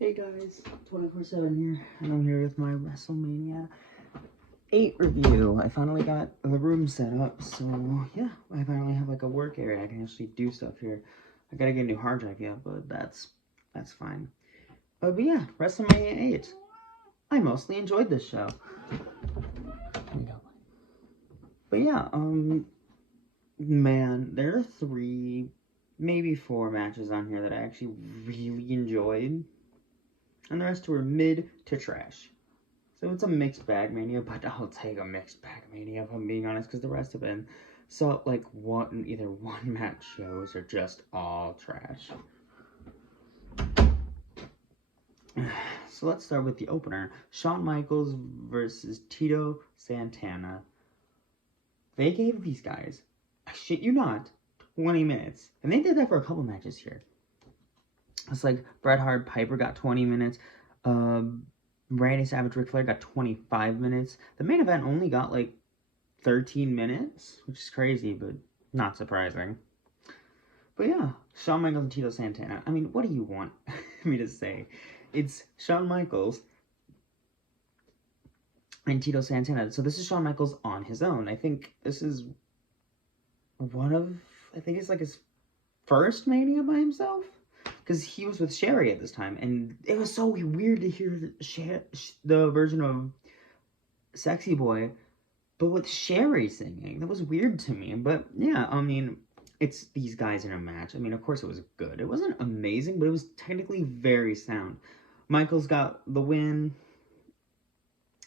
Hey guys, 24/7 here, and I'm here with my WrestleMania 8 review. I finally got the room set up, so yeah, I finally have like a work area. I can actually do stuff here. I gotta get a new hard drive yet, but that's fine. But yeah, WrestleMania 8. I mostly enjoyed this show. But yeah, man, there are 3, maybe 4 matches on here that I actually really enjoyed. And the rest were mid to trash. So it's a mixed bag mania, but I'll take a mixed bag mania if I'm being honest, because the rest have been so like either one match shows or just all trash. So let's start with the opener: Shawn Michaels versus Tito Santana. They gave these guys, I shit you not, 20 minutes, and they did that for a couple matches here. It's like Bret Hart, Piper got 20 minutes. Randy Savage, Ric Flair got 25 minutes. The main event only got like 13 minutes, which is crazy, but not surprising. But yeah, Shawn Michaels and Tito Santana. I mean, what do you want me to say? It's Shawn Michaels and Tito Santana. So this is Shawn Michaels on his own. I think this is I think it's like his first Mania by himself. Because he was with Sherry at this time, and it was so weird to hear the version of Sexy Boy, but with Sherry singing. That was weird to me. But yeah, I mean, it's these guys in a match. I mean, of course it was good. It wasn't amazing, but it was technically very sound. Michaels got the win,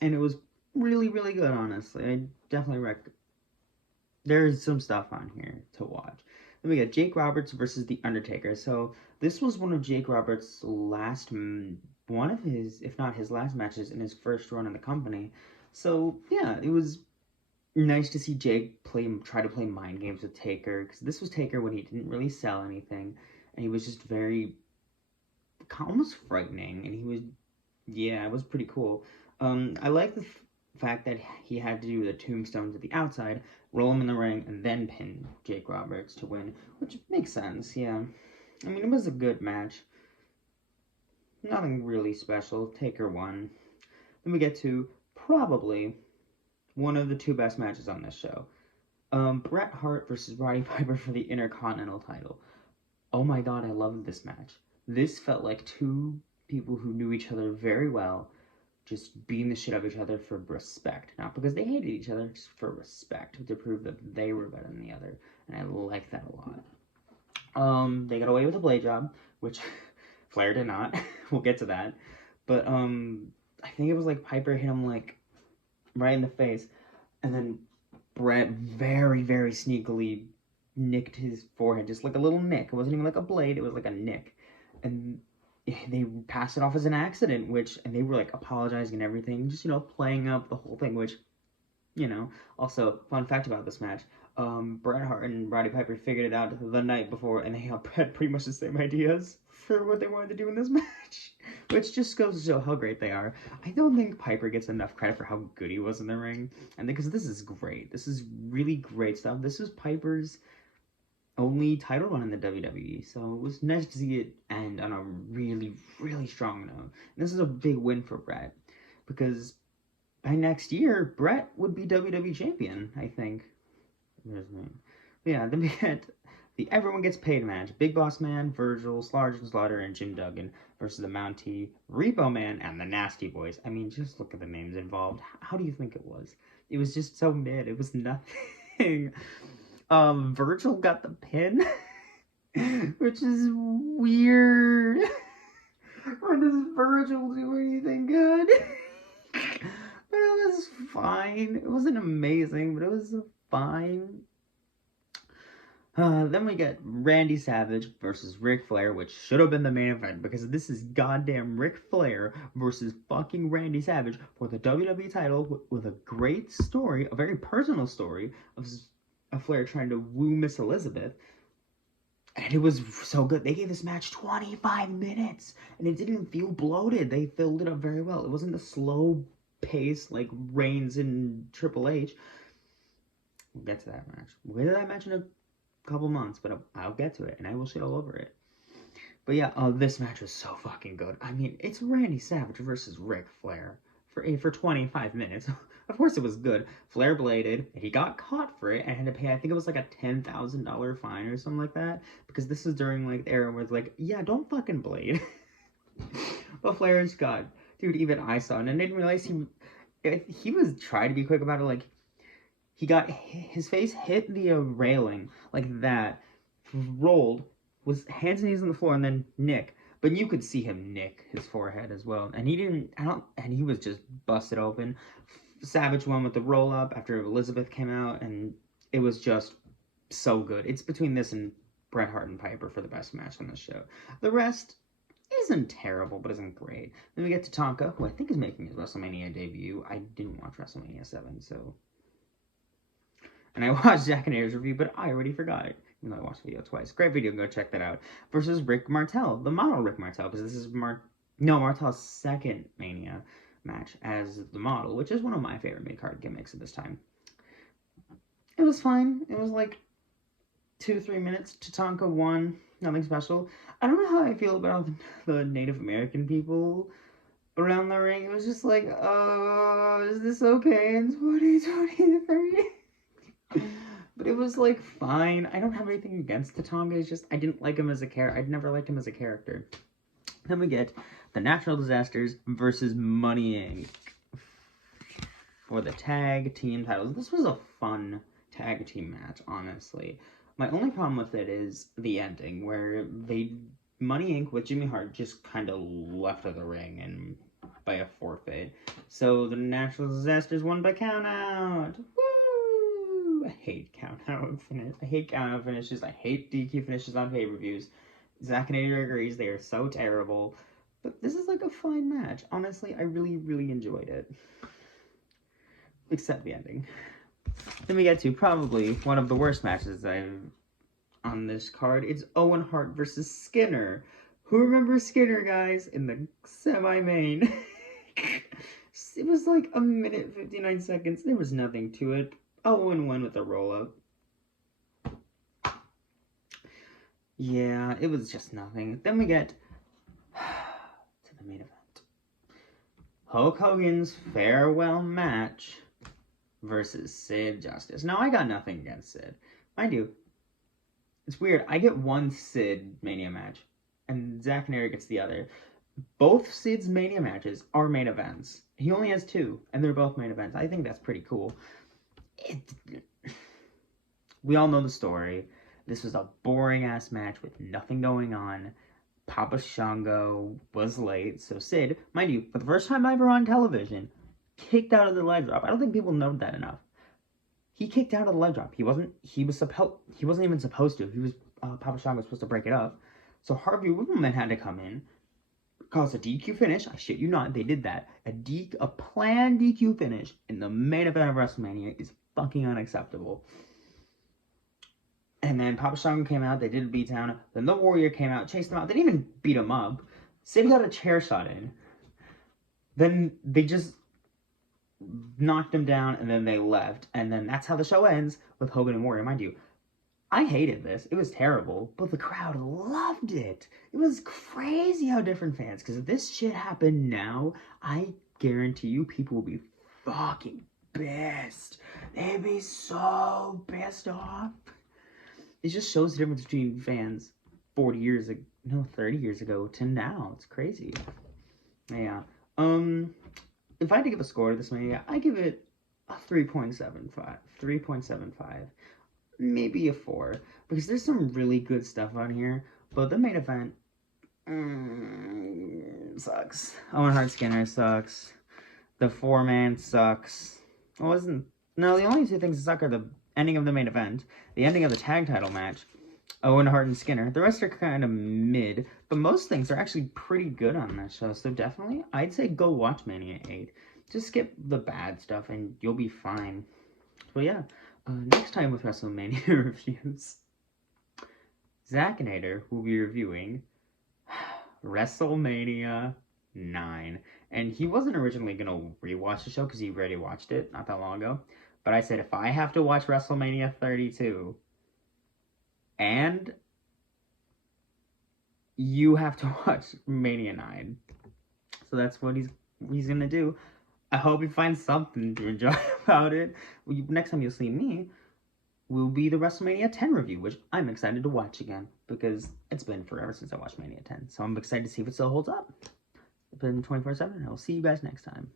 and it was really, really good, honestly. I definitely recommend. There's some stuff on here to watch. Then we got Jake Roberts versus The Undertaker. So this was one of Jake Roberts' one of his, if not his last matches in his first run in the company. So yeah, it was nice to see Jake try to play mind games with Taker, because this was Taker when he didn't really sell anything, and he was just very almost frightening, and he was, yeah, it was pretty cool. I like the fact that he had to do the tombstone to the outside, roll him in the ring, and then pin Jake Roberts to win, which makes sense, yeah. I mean, it was a good match. Nothing really special. Taker won. Then we get to probably one of the 2 best matches on this show. Bret Hart versus Roddy Piper for the Intercontinental title. Oh my god, I loved this match. This felt like 2 people who knew each other very well, just beating the shit out of each other for respect. Not because they hated each other, just for respect, to prove that they were better than the other. And I like that a lot. They got away with a blade job, which Flair did not. We'll get to that. But I think it was like Piper hit him like right in the face, and then Bret very, very sneakily nicked his forehead, just like a little nick. It wasn't even like a blade, it was like a nick. And they passed it off as an accident, and they were like apologizing and everything, just, playing up the whole thing, which, also, fun fact about this match, Bret Hart and Roddy Piper figured it out the night before, and they had pretty much the same ideas for what they wanted to do in this match, which just goes to show how great they are. I don't think Piper gets enough credit for how good he was in the ring, and because this is great. This is really great stuff. This was Piper's only title run in the WWE, so it was nice to see it end on a really, really strong note. And this is a big win for Bret, because by next year, Bret would be WWE champion, I think. Yeah, then we get the Everyone Gets Paid match. Big Boss Man, Virgil, Sergeant Slaughter, and Jim Duggan versus the Mountie, Repo Man, and the Nasty Boys. I mean, just look at the names involved. How do you think it was? It was just so mid. It was nothing. Virgil got the pin, which is weird. When does Virgil do anything good? But it was fine. It wasn't amazing, but it was fine. Then we get Randy Savage versus Ric Flair, which should have been the main event, because this is goddamn Ric Flair versus fucking Randy Savage for the WWE title, with a great story, a very personal story of Flair trying to woo Miss Elizabeth. And it was so good. They gave this match 25 minutes, and it didn't feel bloated. They filled it up very well. It wasn't a slow pace like Reigns and Triple H. We'll get to that match. We'll get to that match in a couple months, but I'll get to it, and I will shit all over it. But yeah, this match was so fucking good. I mean, it's Randy Savage versus Ric Flair for 25 minutes. Of course it was good. Flair bladed, and he got caught for it, and had to pay, I think it was like a $10,000 fine or something like that, because this is during like the era where it's like, yeah, don't fucking blade. But Flair's got, dude, even I saw it, and I didn't realize he was trying to be quick about it, like, he got his face hit the railing like that, rolled, was hands and knees on the floor, and then nick. But you could see him nick his forehead as well, and he was just busted open. Savage won with the roll up after Elizabeth came out, and it was just so good. It's between this and Bret Hart and Piper for the best match on the show. The rest isn't terrible, but isn't great. Then we get to Tonka, who I think is making his WrestleMania debut. I didn't watch WrestleMania 7, so. And I watched Zack and Ayer's review, but I already forgot it. Even though I watched the video twice. Great video, go check that out. Versus Rick Martel, the model Rick Martel, because this is Martel's second Mania match as the model, which is one of my favorite mid-card gimmicks at this time. It was fine. It was like 2-3 minutes. Tatanka won. Nothing special. I don't know how I feel about the Native American people around the ring. It was just like, is this okay in 2023? But it was like fine. I don't have anything against Tatanka. It's just I didn't like him as a character. I'd never liked him as a character. Then we get the Natural Disasters versus Money Inc. for the tag team titles. This was a fun tag team match, honestly. My only problem with it is the ending, where Money Inc. with Jimmy Hart just kind of left of the ring and by a forfeit. So the Natural Disasters won by count out. Woo! I hate count out finishes. I hate DQ finishes on pay-per-views. Zack and Ayer agrees, they are so terrible. But this is like a fine match. Honestly, I really, really enjoyed it. Except the ending. Then we get to probably one of the worst matches on this card. It's Owen Hart versus Skinner. Who remembers Skinner, guys, in the semi-main? It was like 1 minute, 59 seconds. There was nothing to it. Owen won with a roll-up. Yeah, it was just nothing. Then we get to the main event. Hulk Hogan's farewell match versus Sid Justice. Now, I got nothing against Sid. Mind you, it's weird. I get one Sid Mania match, and Zack and Ayer gets the other. Both Sid's Mania matches are main events. He only has 2, and they're both main events. I think that's pretty cool. We all know the story. This was a boring-ass match with nothing going on. Papa Shango was late, so Sid, mind you, for the first time ever on television, kicked out of the leg drop. I don't think people know that enough. He kicked out of the leg drop. He wasn't even supposed to. Papa Shango was supposed to break it up. So Harvey Wippleman had to come in, cause a DQ finish. I shit you not, they did that. A planned DQ finish in the main event of WrestleMania is fucking unacceptable. And then Papa Shango came out, they did a beatdown. Then the Warrior came out, chased him out. They didn't even beat him up. Sid got a chair shot in. Then they just knocked him down, and then they left. And then that's how the show ends with Hogan and Warrior. Mind you, I hated this. It was terrible. But the crowd loved it. It was crazy how different fans. Because if this shit happened now, I guarantee you people will be fucking pissed. They'd be so pissed off. It just shows the difference between fans 30 years ago to now. It's crazy. Yeah. If I had to give a score to this Mania, I give it a 3.75. 3.75. Maybe a 4. Because there's some really good stuff on here. But the main event sucks. Owen Hart Skinner sucks. The 4-man sucks. The only 2 things that suck are the ending of the main event, the ending of the tag title match, Owen Hart and Skinner. The rest are kind of mid, but most things are actually pretty good on that show. So definitely, I'd say go watch Mania 8. Just skip the bad stuff and you'll be fine. But yeah, next time with WrestleMania reviews, Zack and Ayer will be reviewing WrestleMania 9. And he wasn't originally going to rewatch the show because he already watched it not that long ago. But I said, if I have to watch WrestleMania 32 and you have to watch Mania 9. So that's what he's gonna do. I hope he finds something to enjoy about it. Next time you'll see me will be the WrestleMania 10 review, which I'm excited to watch again because it's been forever since I watched Mania 10. So I'm excited to see if it still holds up. It's been 24/7, and I'll see you guys next time.